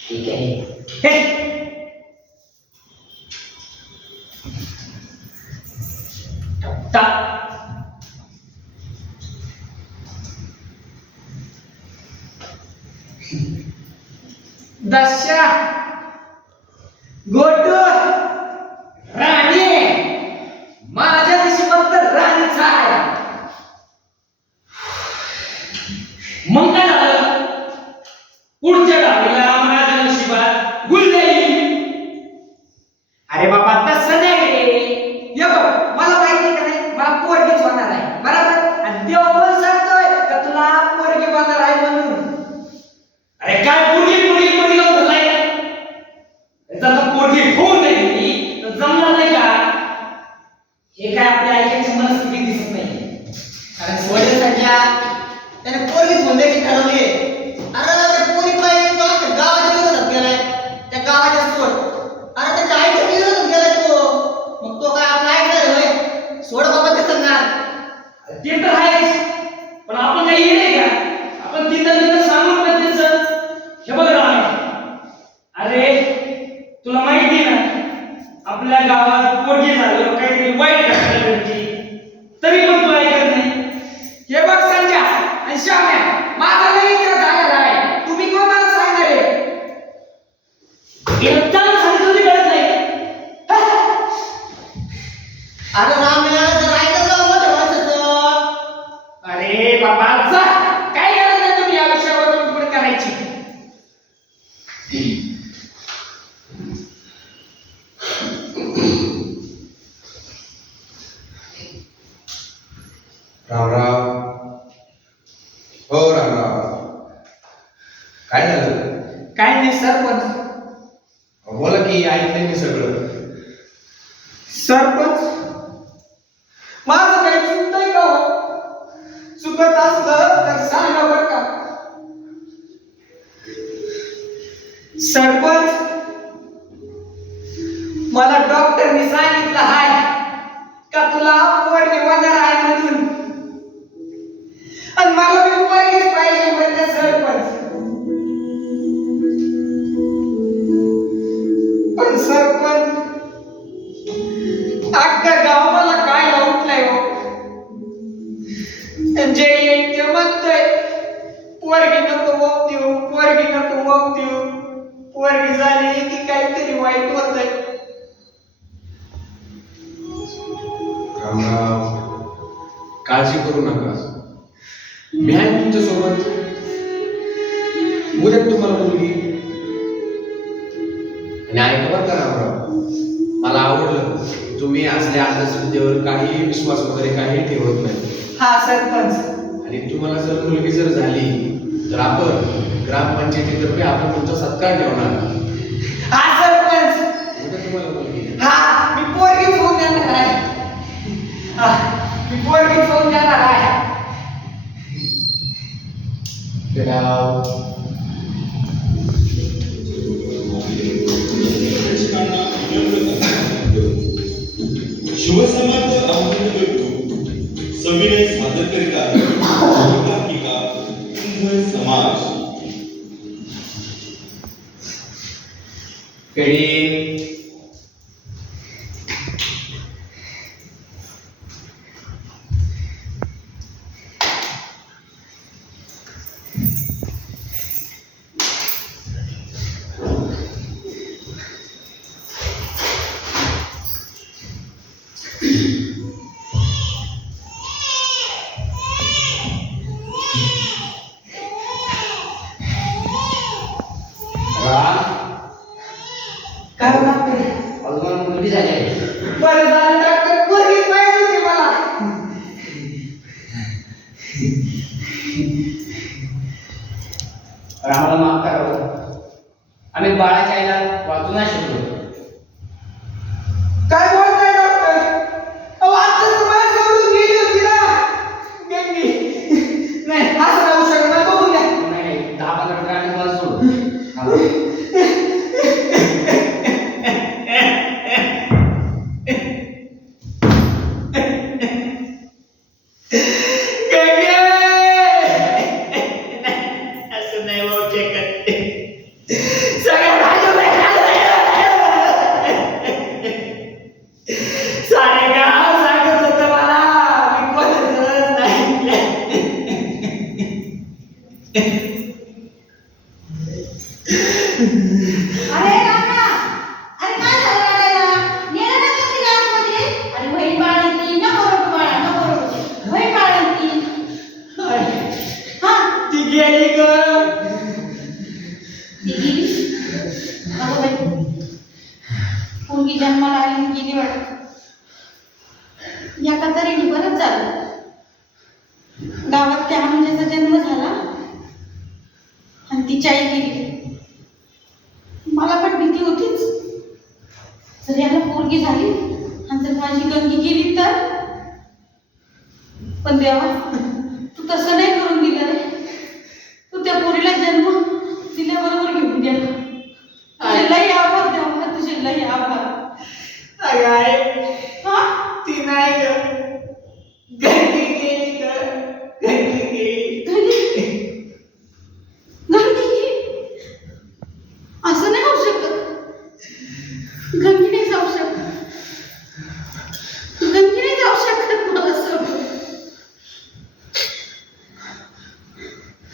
ठीक आहे. हे दशा गोटू राणी माझ्या नशिबात तर राणीच आहे. मग काय झालं? पुढच्या डावीला माझ्या नशिबात गुलजाई. अरे बाबा तसं नाही रे. ये बघ मला माहिती का नाही मला पोरगीच होणार आहे बरोबर. आणि देव पण सांगतोय का तुला पोरगी होणार आहे म्हणून. अरे काय पोरगी पोरगी पोरगी होतलाय याचा पोरगी होऊ नाही तर जमणार नाही का? हे काय आपल्या ऐकायची मनस्थिती दिसत नाही. कारण सोडण्याच्या त्याने पोरगी सोडण्याची ठरवली. अरे पोरी पाहिजे तो गावाच्या विरोधात गेलाय. त्या गावाच्या सोड. अरे त्याच्या आईच्या विरोधात गेलाय तो. मग तो काय आपला ऐकणार होय? सोड बाबा ते सांगणार ते तर आहेच. पण आपण काही येणे का? आपण तिथं सांगून पण त्याचं हे बघ अरे तुला माहिती ना आपल्या गावात पोरगी झालं काहीतरी वाईट घटना घडली तरी पण तू ऐकत नाही. हे बघ संजय आणि श्याम्या माझा लई इतर झालेला आहे. तुम्ही कोणाला सांगणार आहे? चांगलं सांगितलं तरी कळत नाही. अरे राम्या जर ऐकत जाऊ मोठ्या माणसाचं. अरे बाबा जा काय गरज आहे तुम्ही या विषयावर पुढे करायची. रामराव. हो रामराव. काय झालं? काय नाही सरपंच. बोला की ऐकलंय मी सगळं. सरपंच माझं काही चुकतंय का हो? चुकत असलं तर सांगा बरं का. सरपंच मला डॉक्टरनी सांगितलं आहे का तुला पोरगी होणार आहे म्हणून. आणि मला मी पोरगीच पाहिजे म्हणते सरपंच. पण सरपंच अख्खा गाव मला काय उठलाय हो. जे येईल ते म्हणतोय पोरगी नको मग देऊ पोरगी नको मग देऊ. पोरगी झाली की काहीतरी वाईट होतंय. रामराव काळजी करू नका. मी आहे तुमच्या सोबत. उद्या तुम्हाला मुलगी. आणि ऐका बरं का रामराव मला आवडलं तुम्ही असल्या अंधश्रद्धेवर काही विश्वास वगैरे काही ठेवत नाही. हा सरपंच. आणि तुम्हाला जर मुलगी जर झाली तर आपण ग्रामपंचायतीतर्फे आपण तुमचा सत्कार ठेवणार. हा सरपंच. उद्या तुम्हाला मुलगी. हा मी पोरगीच होऊन देणार आहे. हा मी पोरगीच होऊन देणार आहे. शिवसमर्थ सविनय सादर करीत समाज. काय हो डॉक्टर? अहो तुम्हाला मुलगी झाली आहे. बरं झालं डॉक्टर, पोरगीच पाहिजे होती मला. तर आम्हाला माफ करावं, आम्ही बाळाच्या आईला वाचू नाही शकलो. काय बोलताय डॉक्टर? अहो आता तर माझ्यासमोरून गेली होती ना गंगी. नाही असं राहू शकत नाही, बघून द्या. नाही 10-15 मिनिटं आम्ही तुम्हाला सोडू. गंगे! असं नाही होऊ शकत. सगळ्या भाज्या सारे गाव सांगत होतं मला, मी कोणाचंच नाही. अरे काका, अरे काय झालं रडायला? नेलं ना का तिला आतमध्ये? अरे बहीण बाळंती, नको रडू बाळा, नको रडू. बहीण बाळंती. हा, ती गेली ग. ती गेली. अगं बाई, पोरगी जन्माला आली आणि गेली वाटतं. या तऱ्हेने बरंच झालं. गावात त्या मुलीचा जन्म झाला आणि तिची आई गेली. मला पण भीती होतीच, जर याला पोरगी झाली आणि जर माझी गंगी गेली तर. पण देवा, तू तसं नाही करून दिलं रे. तू त्या पोरीला जन्म दिल्याबरोबर घेऊन गेला. तुझे लई आभार देवा, तुझे लई आभार. अगं आहे, हा, ती नाही ग. गंगी गेली ग. गंगी गेली. गंगी गंगी असं नाही होऊ शकत. गंगी नाही जाऊ शकत. गंगी नाही जाऊ शकत मला सोडून.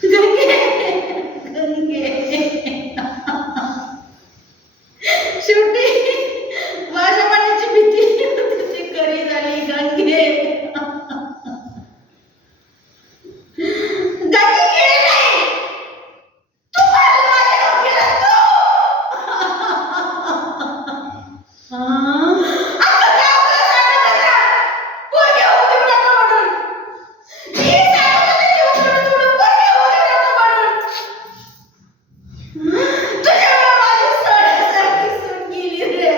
गंगे गंगे शेवटी माझ्या मनाची भीती ती खरी झाली. गंगे गंगे गेली नाही. तू पाहिलं माझ्या गंगेला तू. अख्खं गाव तुला सांगत होतं, पोरगी होऊ देऊ नका म्हणून. मी सांगत होते जीव सोडून सोडून, पोरगी होऊ देऊ नका म्हणून. तुझ्यामुळे माझी सोन्यासारखी सून गेली रे.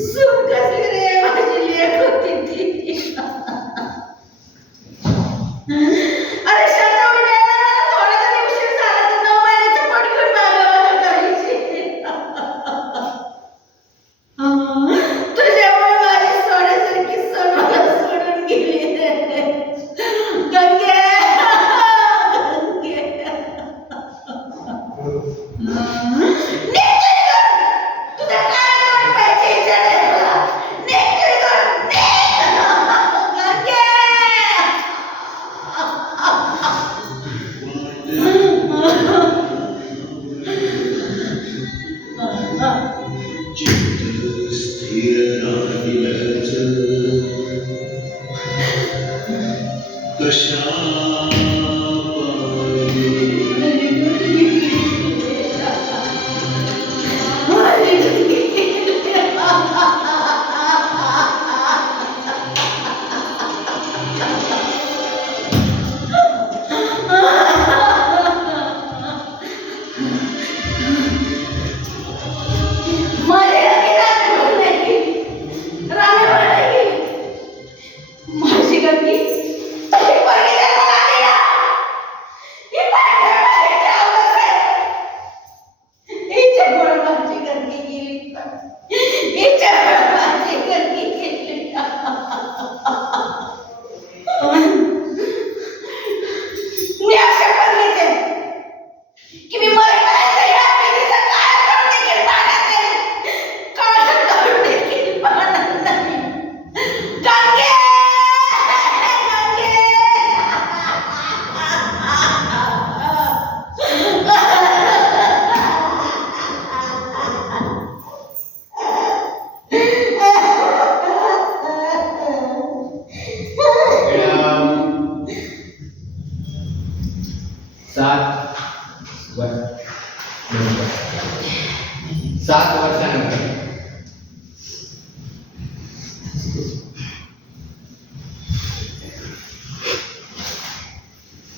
सून कसली रे, माझी लेक होती ती. अरे शांता उठायला मला थोडा जरी उशीर झाला तर 9 महिन्याचं पोट घेऊन मागावं करायची. तुझ्यामुळे माझी सोन्यासारखी सून मला सोडून गेली रे. गंगे गंगे तुझ्या काय दोन पाहिजे इच्छा नाही मला. गंगे स्थिर राहिलच कशा माझी गंगी, माझी गंगी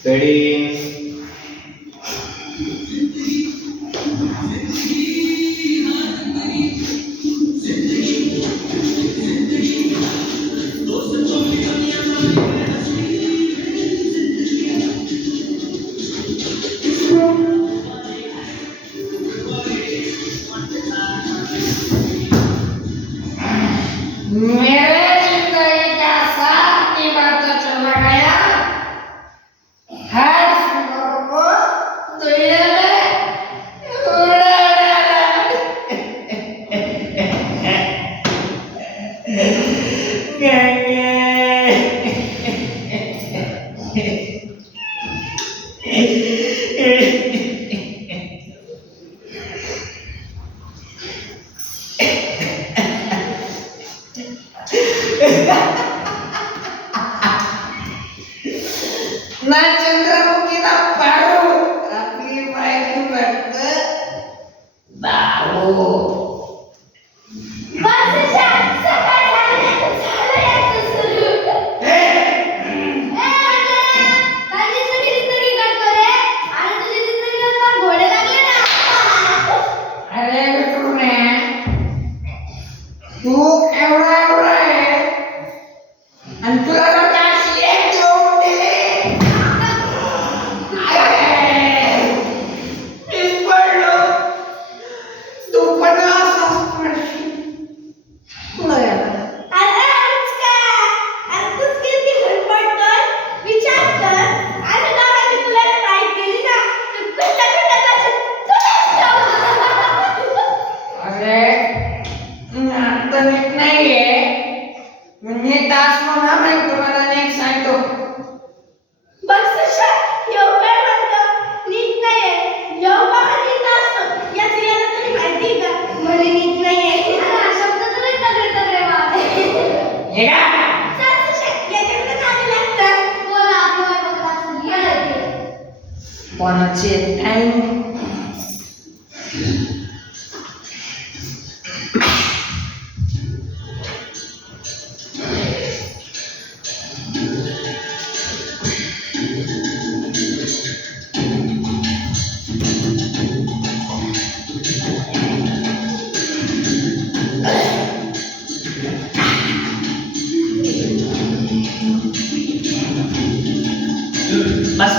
कळीन. मेरे जिंदगी का साथ निभाता चला गया हर सुबह को दुनिया में उड़ा डाला। ना चंद्रमुखी ना पारू आपली बायको फक्त दारू. अरे विक्रुने, तू एवढा एवढा आहे आणि तुला लोक अशी एक देऊन दिली. मीच पडलो, तू पण असाच पडशील. पुढं गेला. अरे आता नीट नाहीये. नीट असलो ना मग तुम्हाला नीट सांगतो. हे का? कोणाचे टाइम बस.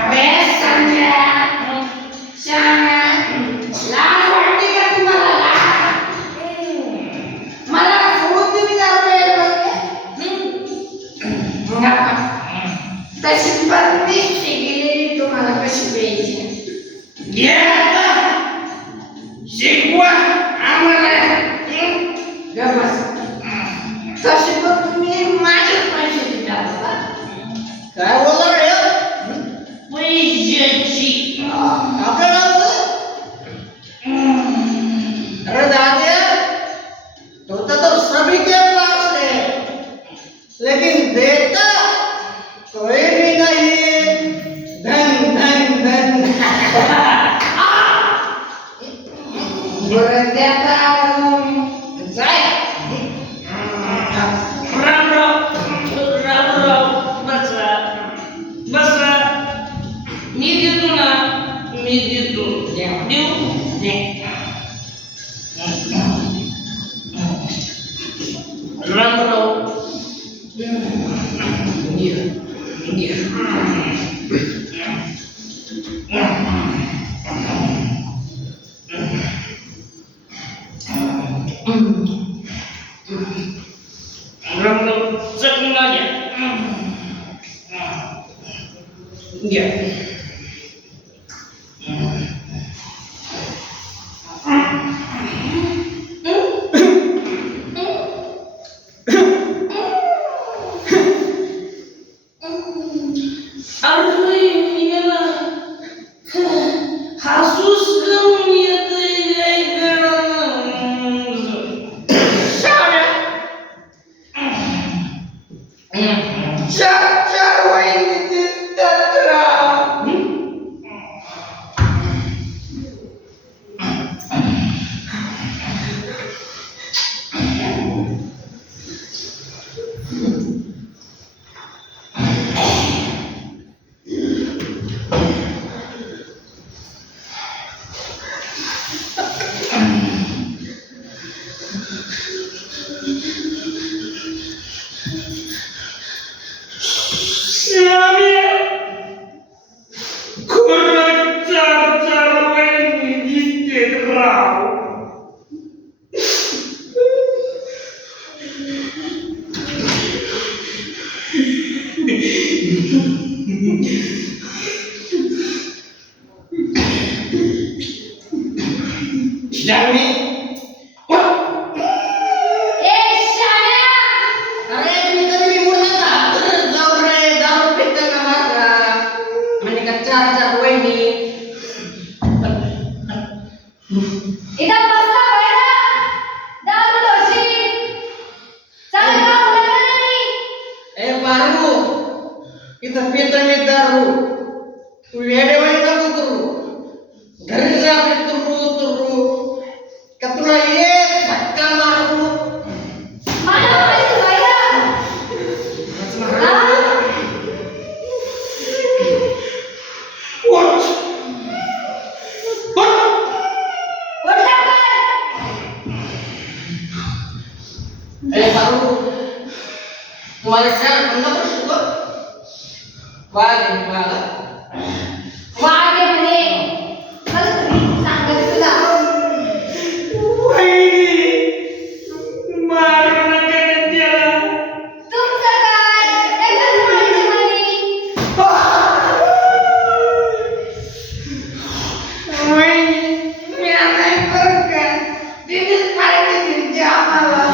अरे संजय, लाज वाटते का तुम्हाला? मला सोडून तुम्ही तशी पण मी शिकलेली तुम्हाला कशी प्यायची. शिकवा आम्हाला. तशी पण तुम्ही माझेच पैसे देतात. काय बोलला रे? पैशाची. आपलं नाव अरे दादा, तो सभी के पास है लेकिन देता कोई भी नहीं. धन धन धन. बरं देता जाय. राम राम राम राम. बसरा बसरा. मी देतो ना, मी देतो. देऊ दे. राम राम. राम चकना घ्या. जानवी उठ. ए शाण्या! अरे तुम्ही कधी बोलला का जाऊ रे दारू पिता का माझा म्हणजे का 4 वहिनी इथं बसला होय ना? दारू ढोशी. चल गाव लागलं नाही. ए पारू इथं पिता मी दारू तू वेडेवाडी नको करू घरी जा आपली तुरू का तुला एक धक्का मारू मला माहिती होय ना? हा? उठ. उठ. उठ लवकर. ए पारू तुम्हाला काय म्हणणं शिकव वाघ वाघ आहे म्हणे. चल घरी सांगते तुला. वहिनी, मारू नका त्याला. तुमचं काय? एकच म्हणायचं म्हणे. वहिनी मी नाही करत का तिनेच पार्टी दिली आम्हाला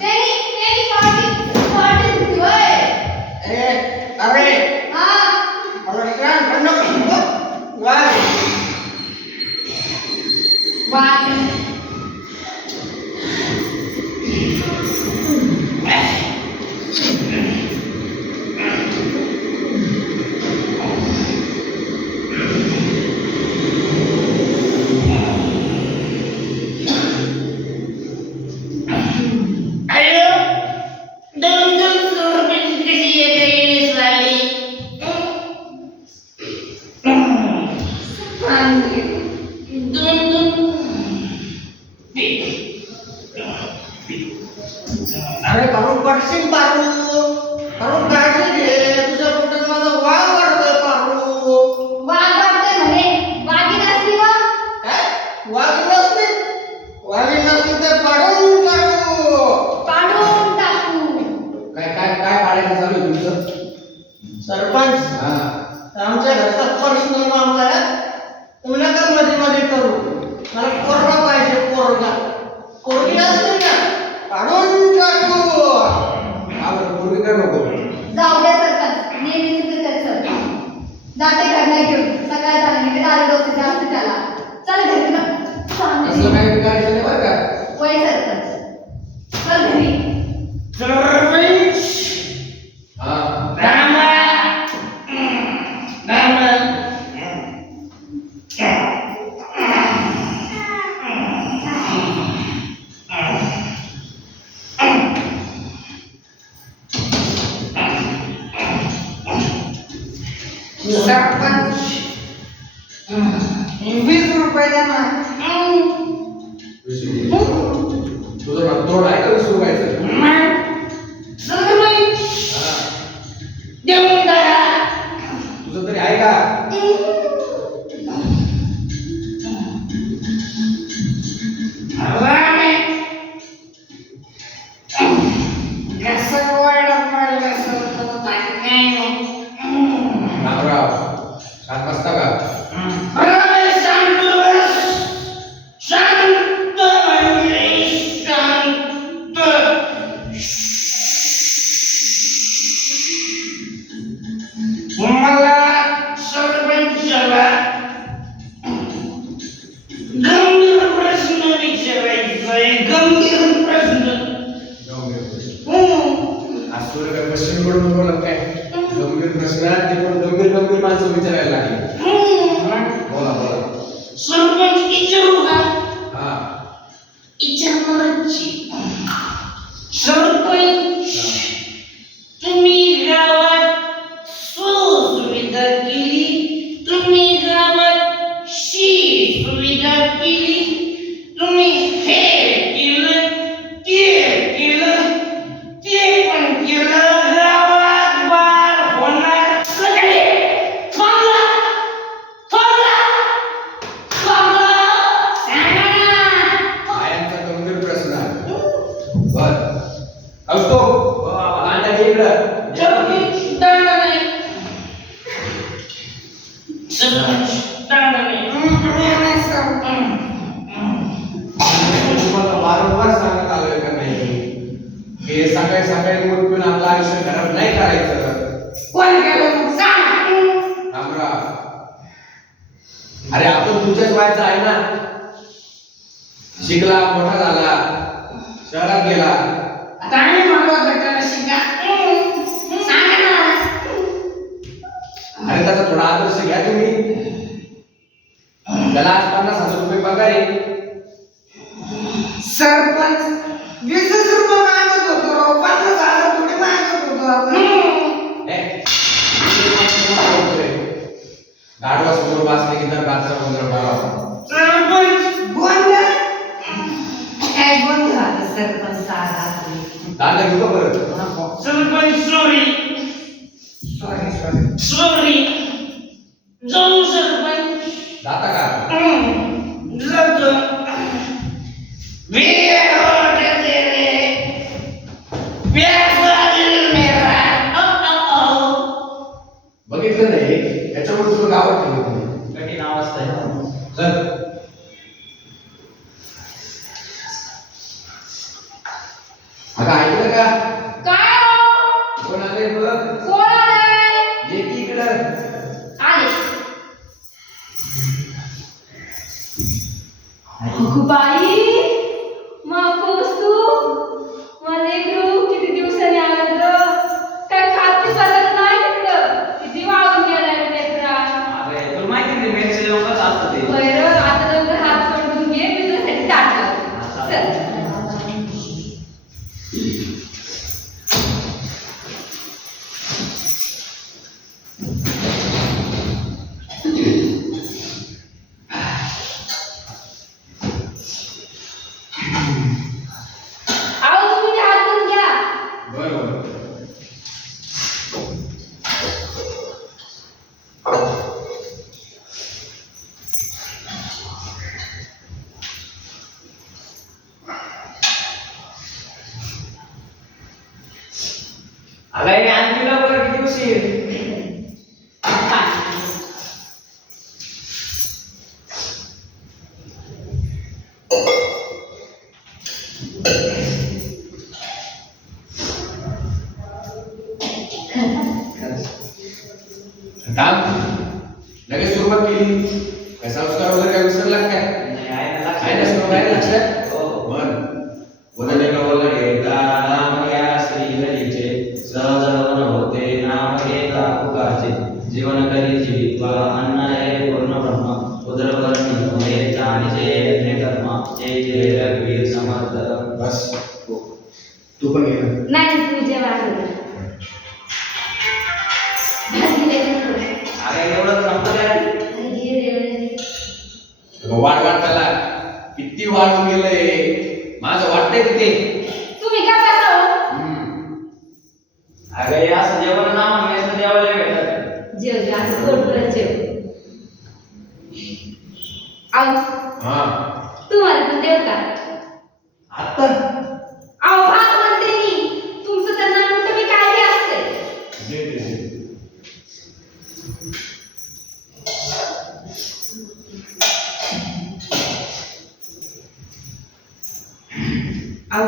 त्यांनी पार्टी दिली होय. अरे हा? मला काय म्हणणं शिकव वाघ वाघ. आयो, 200 रुपयाची कशी येते साली? अरे पारू पडशील पारू काळजी घे तुझ्या पोटात माझा वाघ वाढतोय पारू वाघ वाटतोय म्हणे. वाघीण असली मग? काय वाघी नसली तर पाडून टाकू पाडून टाकू. काय काय काय पाडायचं चालू आहे तुमचं? सरपंच हा. आमच्या घरचा पर्सनल मामला आहे तुम्ही नका मध्ये करू मला पोरगा पाहिजे पोरगी असली ना काढून टाकू हा बरं, पूर्वी काय नको. जाऊ द्या सरपंच. नेहमीच त्याचं. जाते घरला घेऊन. सकाळ झाली दारू डोसे जास्त त्याला. चल घरी तुला सांगते. असलं काही करायचं नाही बरं का. वय सरपंच. चल घरी. सरपंच, हा. रामा. रामा. सरपंच 20 रुपये द्या ना 20 रुपये. तुझं तोड आहे का 20 रुपयाचं? सरपंच, हा. देऊन टाका. तुझं तरी आहे का? रामे. कसं वाढत पडलं सरपंच, काय नाही. रामराव शांत बसता का? रामे, शांत बस. शांत म्हणजे शांत. मला सरपंचाला गंभीर प्रश्न विचारायचा आहे. गंभीर प्रश्न. आज तुला काय पश्चिम कडून बोलत काय? गंभीर प्रश्नात ते पण गंभीर माणसं विचारायला लागली. बोला बोला. सरपंच विचारू का? हा. विचारणाराची. सरपंच, तुम्ही गावात सुविधा केली, तुम्ही गावात सुविधा केली, तुम्ही हे केलं, ते पण केलं. गावात बार होणार सगळे. थांबला. हा यांचा गंभीर प्रश्न आहे. बर बसतो भांडा घे इकडं. चौकी दंड नाही तुम्हाला वारंवार सांगत आलोय का नाही हे सकाळी सकाळी उठून आपलं आयुष्य खराब नाही करायचं. कोण केलं मग सांग रामराव, अरे आपण तुझ्याच वयाचा आहे ना. शिकला, मोठा झाला, शहरात गेला. आता आम्ही म्हणलो घटना शिका सांगा ना अरे त्याचा थोडा आदर्श घ्या तुम्ही. त्याला आज 50,000 रुपये पगार आहे. सरपंच 20 रुपये मागत होतो राव 50,000 थोडी मागत होतो आपण गाडवा समोर बसले की तर बादचा गोंधळ बघावा. सरपंच गोंधळ काय गोंधळ झालं सरपंच सारा दादा घेऊ का परत? सरपंच सॉरी सॉरी सॉरी जाऊ सरपंच जाता का? जातो वेळ होते तेरे प्यार दिल मेरा बघितलं नाही याच्यामुळे तुला गावात ठेवलं तुम्ही. कठीण अवस्था आहे चल अगं ऐकलं का? काय हो? कोण आलंय बघ. कोण आलंय? ये की इकडं. आले. अगं बाई माकोस तू मला किती दिवसांनी आलं ग काय खाते पदार्थ नाही तिकडं किती वाळून गेलाय लेकरा अरे तुला माहिती नाही मेरचे लोकच असतं ते बरं आता नंतर हात पकडून घे मी तुझ्यासाठी ताट लावते. चल आओ तुम्ही ते हात धुवून घ्या. बरं. अगं हे आणखी लवकर किती उशीर थांब. लगेच सुरुवात केली. काय संस्कार वगैरे काय विसरला काय? नाही, आहे ना आहे ना सर्व आहे लक्षात? हो. म्हण. वदने कवल घेता नाम घ्या श्रीहरीचे सहज मन होते नाम घेता पुकारचे जीवन करी जीवित्वा अन्न हे पूर्ण ब्रह्म उदरवर्णी हे जाणीचे यज्ञ कर्म जय जय रघुवीर समर्थ. बस तू पण घे. नाही तुम्ही जेव्हा आले अरे एवढं संपलं वाट वाट त्याला किती वाढून गेलंय. माझं वाटतंय की ते. तुम्ही काय बसाव अरे असं जेवण ना मेस जेवायला भेटत जेव असं पोटभर जेव आओ हा तुम्हाला पण देव का आता आओ भात म्हणते मी तुमचं तर नाम तुम्ही काय बी असते दे दे दे. आओ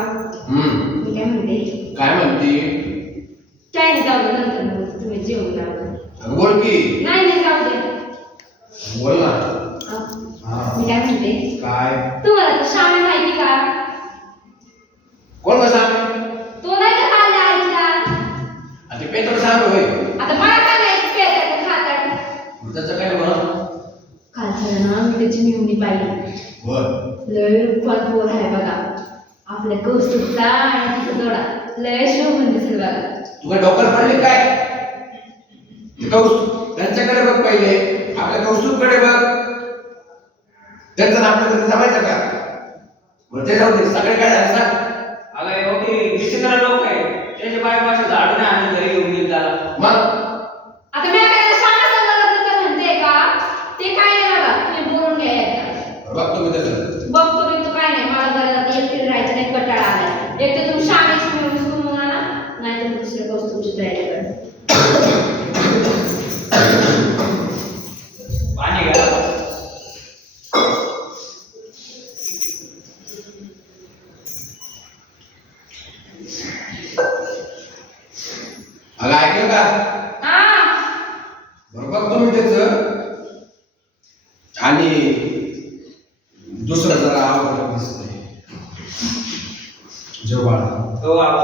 हम्म. मी काय म्हणते काय म्हणती? काय नाही जाऊ दे नंतर मग तुम्ही जेवून जाऊ बोल की. नाही नाही जाऊ दे बोल ना. आओ, हा. मी काय म्हणते काय? तुम्हाला तो श्याम माहिती का कोण सांग? तो नाही का खाल्ला आईला आता पेपर सांग होय. आता मला काय माहिती पेटायचं खातात त्याचं काय म्हण? कालचं ना मी त्याची मिळवणी पाहिली बर. लय रूपात पोर आहे बघा आपल्या कौस्तुभचा आणि तिचा जोडा लय शोभून दिसेल बघा तू काय डॉक्टर पडले काय? त्यांच्याकडे बघ पहिले, आपल्या कौस्तुभकडे बघ. त्यांचं नाव आपल्याकडे जमायचं का? बरं ते जाऊ दे. सगळे काय झालं सांग? अगं ओके विचित्र लोक आहे त्याच्या बायकोशी झाड नाही आणि घरी घेऊन गेला मग आता मी काय शाळा संघाला तर म्हणते का ते काय नाही बघा तुम्ही बोलून घ्या एकदा बघ तुम्ही त्याचं. बघतो मी तो काय नाही मला घरात एकटी राहायचं नाही कंटाळा आलाय एक तर तुम्ही शाळेची मिळून सुरू म्हणा अगं ऐकलं का? बरोबर तुम्ही त्याच आणि दुसरं जरा आवडत दिसतंय. जेव बाळा. हो बाबा.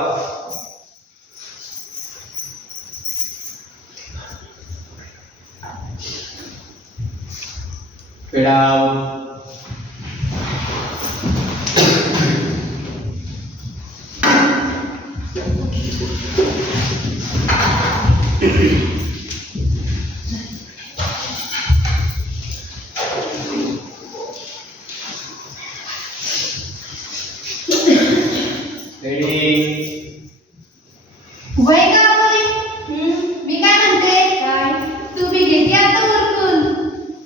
पेडाव. वय का बोले? मी काय म्हणते? काय तू बी घेते आता वरतून?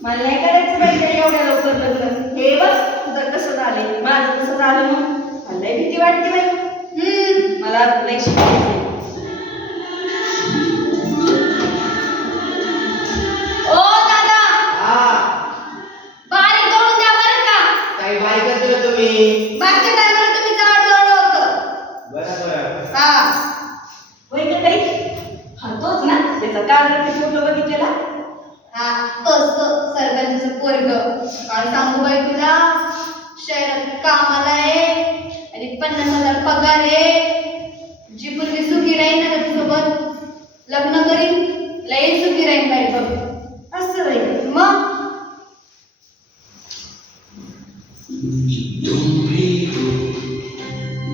मला नाही करायचं पाहिजे एवढ्या लवकर लग्न. हे बघ तुझं कसं झालंय, माझं कसं झालं. मग मला लय भीती वाटते बाई. मला लय शिकायचंय. ओ दादा, हा बारीक दळून द्या बरं का. काही बारीक करतो तुम्ही. मागच्या टायमाला तुम्ही जाड दळलं होतं. बरोबर. हा होय का ताई? हा तोच ना त्याचा काल फोटो बघितलेला. हा तोच तो सरपंचाचं पोरग. काय सांगू बाई तुला, शहरात कामाला आहे आणि 50,000 पगार आहे. जी मुलगी सुखी राहील ना त्याच्यासोबत लग्न करीन, लई सुखी राहील बाई बघ. असं बाई. मग तुम भी हो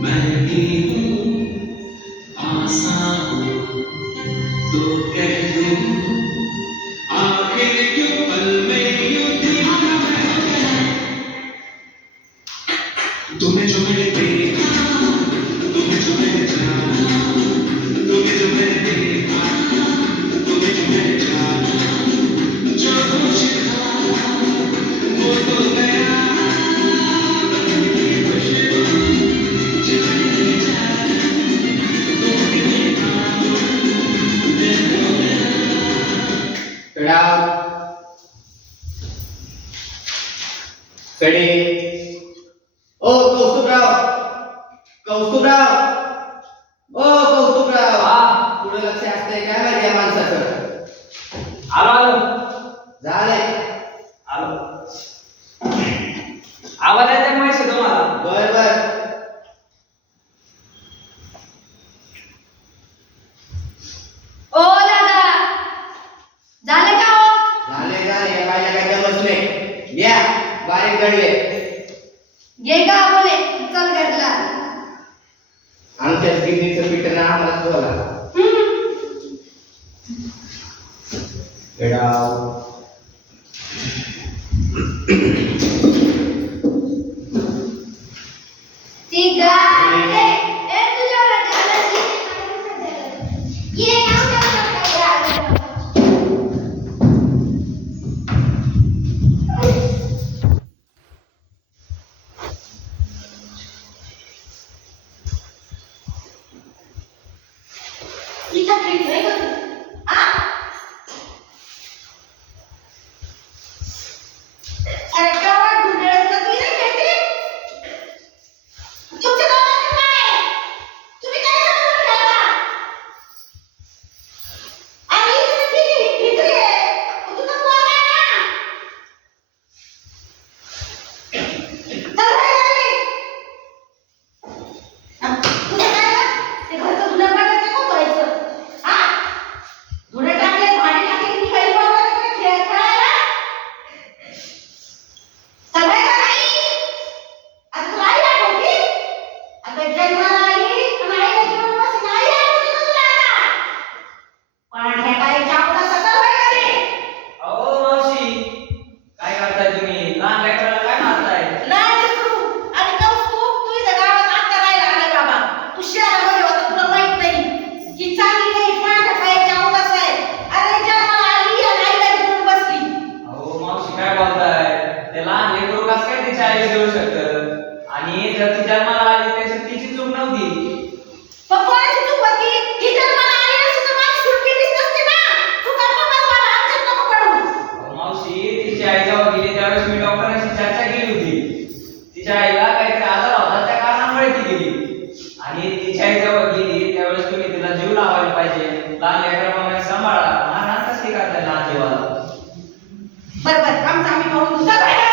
मैं भी हूँ, आसान हो तो कह दूँ, आखिर क्यों पल में यूं दीवाना मैं हो गया। तुम्हें जो मैंने देखा, तुम्हें जो मैंने जाना, तुम्हें जो मैंने देखा, तुम्हें जो मैंने जाना, जो कुछ था वो तो गया। पेडाव. पेढे. ओ कौस्तुभराव. कौस्तुभराव. ओ कौस्तुभराव. पुढे लक्ष असतंय काय माहिती या माणसाचं. आलो झालंय. आलो. आवाज येते माहिती तुम्हाला? बर बर. ओ दादा, झालं का हो? झाले झाले माझ्या काय दमच नाही. या बारीक गडले. घे का बोले, चल घरला. आमच्या गिरणीचं पीठ ना आम्हाला बोला. पेडाव. ती गाते, ए तुझ्या झालं. ये ना अरे गावात गुंडळत ना तुम्ही नाही खेळते? तुमच्या गावात काय आहे? तुम्ही काय समजून ठेवा? आणि तुम्ही भित्री आहे. तुझं पोर आहे ना? चल बाहेर आली. तुझं काय गं? ते घरचं धुणं भांडं ते कोण धुवायचं? हा? धुणं टाकले, भांडी टाकली, निघाली बाबा तिकडे खेळायला. सगळे नाही. आता तुला आई आठवती? आता जन्माला आली आणि आई घेऊन बसली. आई आठवती का तुला आता? पांढऱ्या पायाच्या आपला सकाळ बाई आली. अहो मावशी, काय करताय तुम्ही? लहान लेकराला काय मारताय? नाही लेकरू. आणि कौस्तुभ, तू इथं गावात आता राहायला आले बाबा. तू शहरामध्ये होता, तुला माहित नाही की चांगली नाही, पांढऱ्या पायाच्या अवकाश आहे. अरे जन्माला आली आणि आईला घेऊन बसली. अहो मावशी काय बोलताय? ते लहान लेकरू कसं काय तिच्या आईला देऊ शकतं? आणि जर ती जन्माला आली त्याच्यात तिची चूक नव्हती. पण कोणाची चूक होती? ही जन्माला आली नसती तर माझी सूट केलीच नसती ना. तू कर बाबा, मला आमच्यात नको पडू. अहो मावशी, तिची आई जेव्हा गेली त्यावेळेस मी डॉक्टरांशी चर्चा केली होती. तिच्या आईला काहीतरी आजार होता, त्या कारणामुळे ती गेली. आणि तिची आई जेव्हा गेली जीव लावायला पाहिजे. लहान लेकराप्रमाणे सांभाळा. मारहाण कसली करताय लहान जीवाला? बरं बरं आमचं आम्ही पाहून चल बाहेर.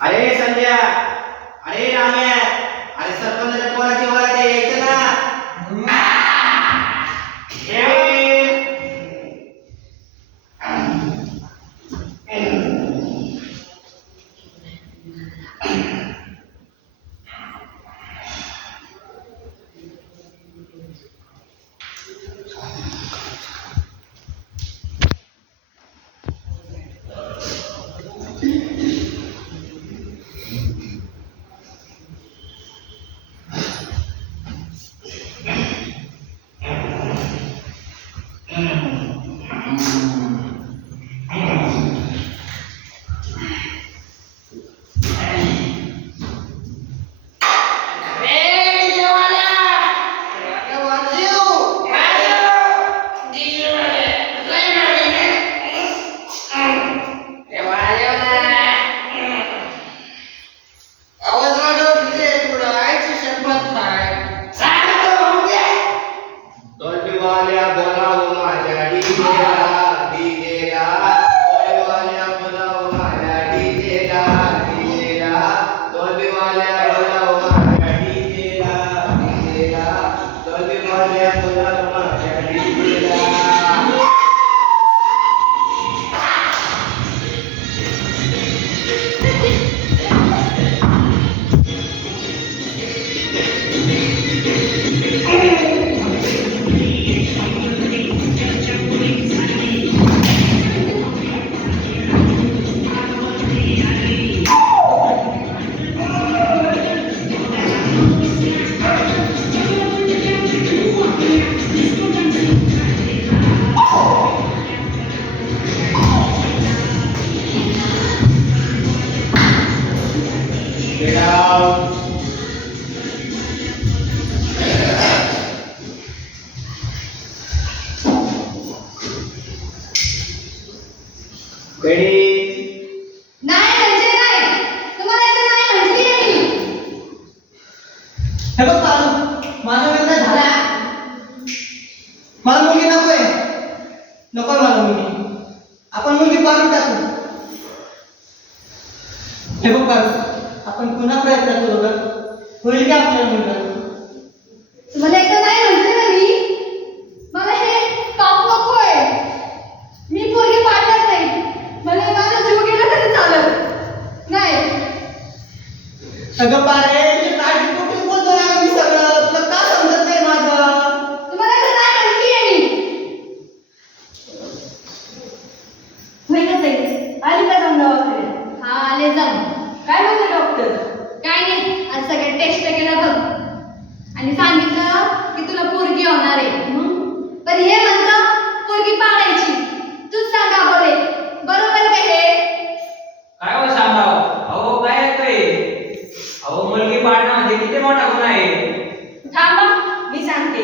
अरे संध्या, अरे राम्या, अरे सरपंचाच्या पोराची वरात आहे, यायचं ना. हे बघ तारू, माझा निर्णय झाला. मला मुलगी नकोय, नकोय मला मुलगी. आपण मुलगी पाडून टाकू. हे बघ बाळू, आपण पुन्हा प्रयत्न करू का? होईल की आपल्याला मुलगा? तुम्हाला एकदा नाही म्हटलं ना मी, मला हे पाप नकोय. मी पोरगी पाडणार नाही. मला माझा जीव गेला तरी चालत नाही. अगं बारे, तुझ्या काळजी कुठे बोलतो ना मी सगळं, तुला का समजत नाही माझं? तुम्हाला एकदा नाही म्हटली आहे मी. होईलच आहे. आली का जाऊन दवाखान्यात? हा, आले जाऊन. काय म्हणते डॉक्टर? काय नाही, आज सगळ्या टेस्ट केल्या बघ आणि सांगितलं की तुला पोरगी होणार आहे. पण हे म्हणतं पोरगी पाडायची. तूच सांगा बोले, बरोबर का हे? काय हो शामराव, अहो काय येतंय? अहो मुलगी पाडणं म्हणजे किती मोठा गुन्हा आहे. थांबा, मी सांगते.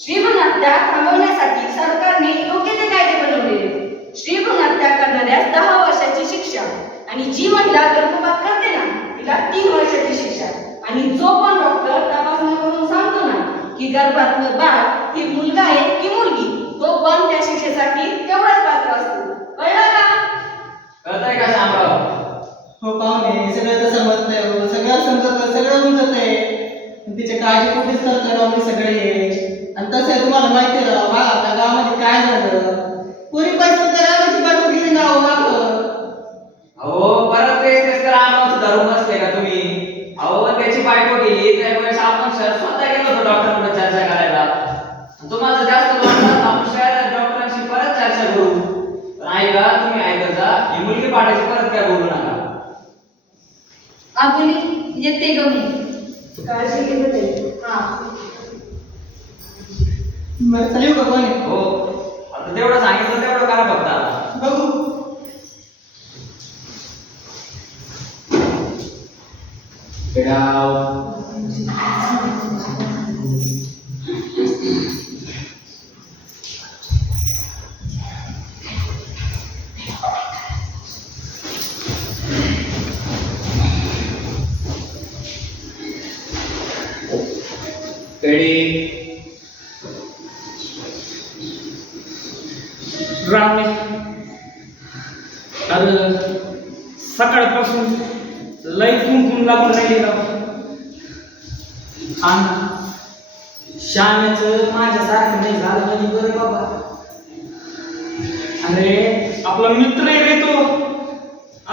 श्रीभ्रूण हत्या थांबवण्यासाठी सरकारने योग्य ते कायदे बनवलेले. श्रीभ्रूण हत्या करणाऱ्यास 10 वर्षाची शिक्षा आणि जी महिला गर्भपात करते ना तिला 3 वर्षाची शिक्षा. आणि जो पण डॉक्टर तपासणी करून सांगतो ना की गर्भातलं बाळ हे मुलगा आहे की मुलगी, तो पण त्या शिक्षेसाठी तेवढाच पात्र असतो. कळलं का? कळतंय का शामराव? हो पाहुणे, सगळं तर समजत नाही हो, सगळं समजत, सगळं उमजत आहे. तिच्या काळजी कुठेच करतोय राव मी सगळे. आणि तसं आहे, तुम्हाला माहिती आहे राव, आपल्या गावामध्ये काय झालं? पुरी पैसे तर आम्ही बायको गेली ना हो मागं. अहो परत तेच तर आम्हाला धरून बसले का तुम्ही? अहो त्याची बायको गेली त्यावेळेस आपण स्वतः गेलो होतो डॉक्टरकडे चर्चा करायला. तुम्हाला जास्त वाटलं आपण शहरात डॉक्टरांशी परत चर्चा करू. पण ऐका, तुम्ही ऐकत जा, ही मुलगी पाडायची परत काय बोलू नका. आबुली येते ग मी. काळजी घेत आहे. हा, बरं चालेल का कोणी? हो, आता तेवढं सांगितलं तेवढं करा फक्त आता. बघू. रामे, अरे सकाळपासून लई कुंकून लागून राहिली राव. हा ना, श्यामाचं माझ्यासारखं नाही झालं म्हणजे बरं बाबा. अरे आपला मित्र आहे रे तो,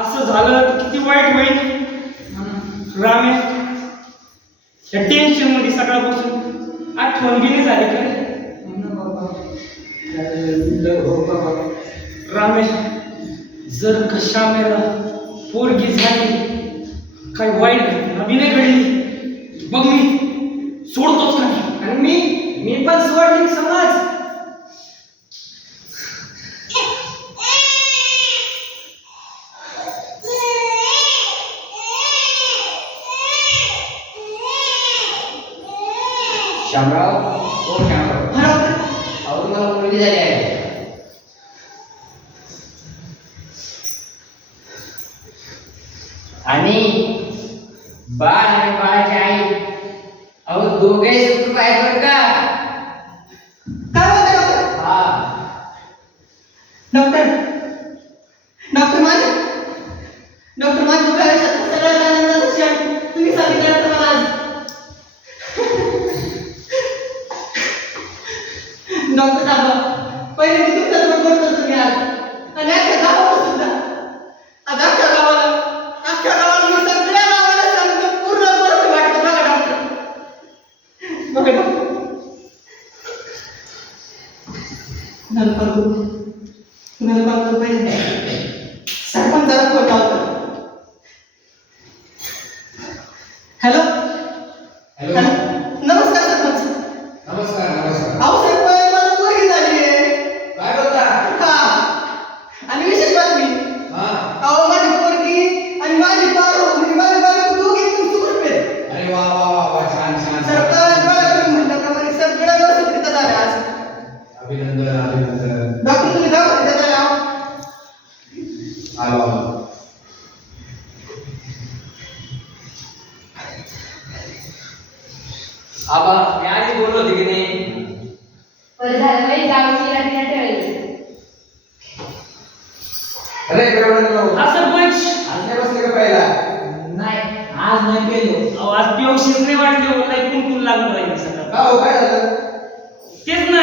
असं झालं तर किती वाईट होईल. रामे, या टेन्शन मध्ये सकाळपासून आठवण गेली झाली का रे? रामेश, जर कशामेला पोरगी झाली, काय वाईट घटना बी नाही घडली, बघ मी सोडतोच नाही. आणि मी पण सोडली समाज. शामराव, हो शामराव, अहो तुम्हाला मुलगी झाली आहे. आणि बाळ आणि बाळाची आई, अहो दोघे सुखरूप आहेत बरं का? काय बोलते डॉक्टर? हा, डॉक्टर डॉक्टर माझे दुःख सगळ्यात आनंदाचा क्षण तुम्ही सांगितलं तर मला आज. डॉक्टर दाबा, पहिले मी तुमचा दोन करतो तुम्ही आज. आणि अख्ख्या गावाला सुद्धा, आज अख्ख्या गावाला मी सगळ्या गावाला सांगतो, पूर्ण बरोबर वाटतं. बघा डॉक्टर, कुणाला कॉल पाहिजे, सरपंचाला फोन लावतो. हॅलो हॅलो, नमस्कार सरपंच. नमस्कार नमस्कार. अहो सरपंच, मला पोरगी झाली आहे. काय बोलता? हा, आणि विशेष बातमी, हा, अहो माझी पोरगी आणि माझी पारू म्हणजे माझी बायको दोघी एकदम सुखरूप आहेत. अरे वा वा वा वा, छान छान. सरपंच, बघा तुम्ही म्हटल्याप्रमाणे सगळं व्यवस्थितरित्या झालं आज. अभिनंदन अभिनंदन. डॉक्टर तुम्ही दवाखान्यात आले आहो. आलो आलो. आबा, मी आधी बोललो होते की नाही? बरं झालं बाई, गावची रात्री टळली. अरे ब्राह्मणांनो, हा सरपंच. आज नाही बसले का पहिला? नाही आज नाही पेलो. अहो आज पिवशीच नाही वाटली हो. लय कुंकून लागून राहिली सकाळ. का हो, काय झालं? तेच ना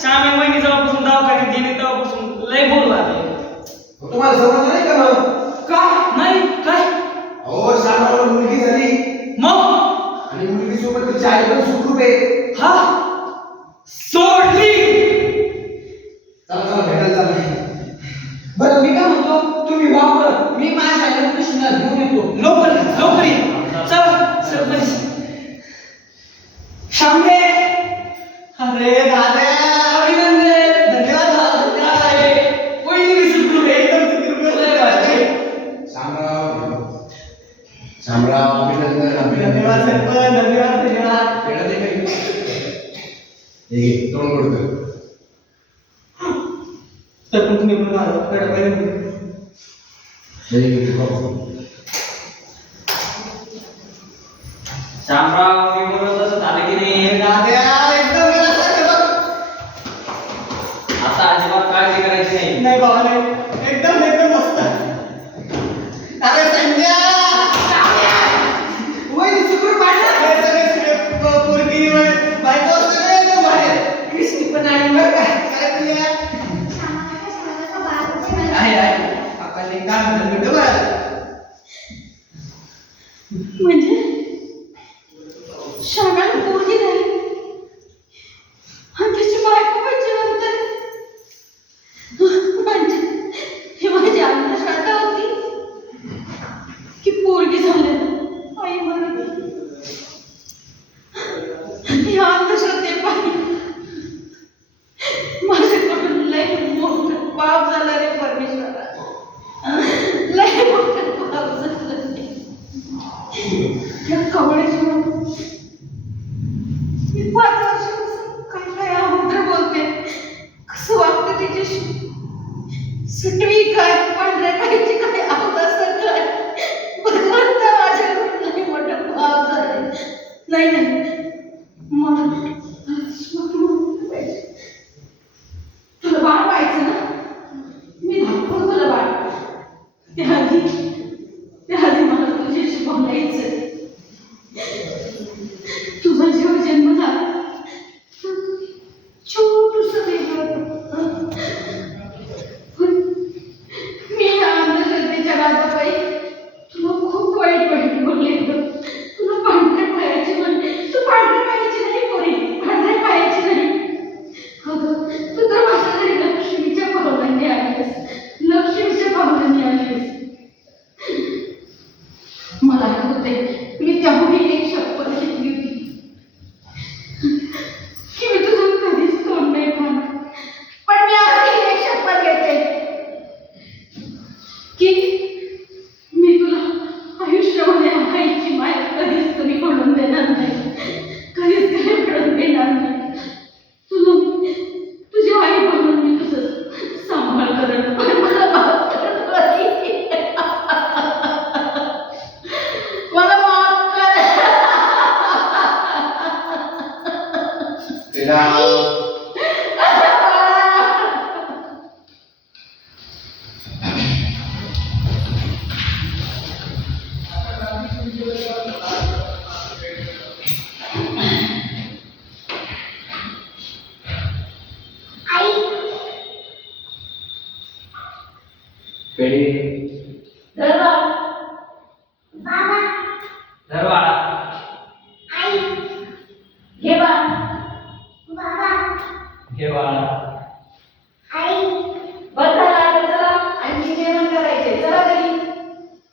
श्यामे वहिनी जेव्हापासून दवाखान्यात गेली तेव्हापासून लय बोल लागले. तुम्हाला समजलं नाही का मग? काय नाही काय अहो, श्यामाला मुलगी झाली मग आणि मुलगी सोबत तिची आई पण सुखरूप आहे. हा सोडली. चला चला भेटायला चालली. बरं मी काय म्हणतो तुम्ही वापर मी माझ्या आईला कृष्णाला घेऊन येतो. लवकर लवकर ये. चला सरपंच. शांबे. अरे दादा, अभिनंदन. धन्यवाद धन्यवाद आहे. वहिनी सुखरूप आहे एकदम सुखरूप आहे. शामराव, अभिनंदन धन्यवाद सरपंच, धन्यवाद धन्यवाद. भेटा दे काही. हे घे, तोंड करतो. सरपंच तुम्ही पण आलो पहिले. श्यामराव मी बोलत तसं झालं की नाही? दादा एकदम मनासारखं बघ. आता अजिबात काळजी करायची नाही. नाही बाबा नाही, एकदम एकदम मस्त. अरे संजय, वहिनी सुखरूप आहे ना? हे सगळे पोरगी बायको सगळे एकदम भारी आहेत. कृष्णी पण आहे बरं का? काय तुझ्या आहे आपण एक काम म्हणतो बरं. म्हणजे शाळेला पोरगी झाली आणि त्याची बायको पण जिवंत आहे. म्हणजे ही माझी अंधश्रद्धा होती की पोरगी झाल्यानं आई मरत. या अंधश्रद्धेपायी माझ्याकडून लय मोठं पाप झालं रे परमेश्वरा. लय मोठं पाप झालं रे. या कवळ्याची मी 5 वर्षापासून काय काय अवघड बोलते, कसं वागते तिच्याशी. सुटवी काय, पांढऱ्या काहीची काय अवदासा काय. भगवंता माझ्याकडून लय मोठं पाप झालं. नाही नाही मला पाहिजे. तुला बाळ व्हायचं ना, मी दाखवून तुला बाळ. त्याआधी मला तुझ्याशी बोलायचं. तुझा जेव्हा जन्म झाला छोटूस वेगळं पण मी या अंधश्रद्धेच्या राजाबाई तुला खूप वाईट वाईट बोलले. तुला पांढऱ्या पायाची म्हणते. तू पांढऱ्या पायाची नाही पोरी, पांढऱ्या पायाची नाही. अगं तू तर माझ्या घरी लक्ष्मीच्या पावलांनी आलीस, लक्ष्मीच्या पावलांनी आलीस. मला आठवते मी त्यामुळे एक शपथ घेतली होती की मी तुझं कधीच तोंड नाही पाहणार. पण मी आजही एक शपथ घेते की मी तुला आयुष्यामध्ये आईची माया कधीच कमी पडून देणार नाही, कधीच कमी पडून देणार नाही. तुला तुझी आई बनून मी तुझं सांभाळ करेन. पण मला माफ कर बाई. मला माफ कर.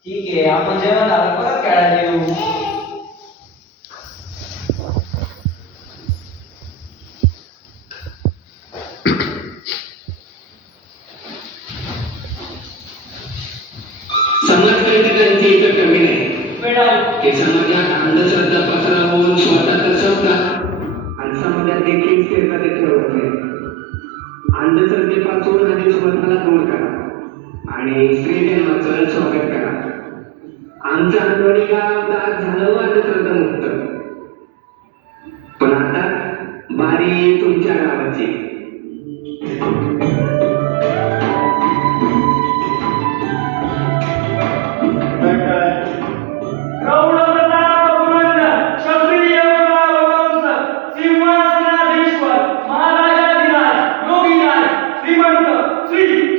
ठीक आहे, आपण जेवण झालं परत खेळायला येऊ. समाज काही ठिकाणची इतर कमी नाही. हे समाजात अंधश्रद्धा पसरवून स्वतः तसवतात आणि समाजात देखील स्थिरता ठेवत नाही. अंधश्रद्धेपासून आधी स्वतःला दूर करा आणि स्त्री जन्माचं स्वागत करा. आमचं अंधवाडी गाव दात झालं अंधश्रद्धा मुक्त. पण आता बारी तुमच्या गावाची. सुई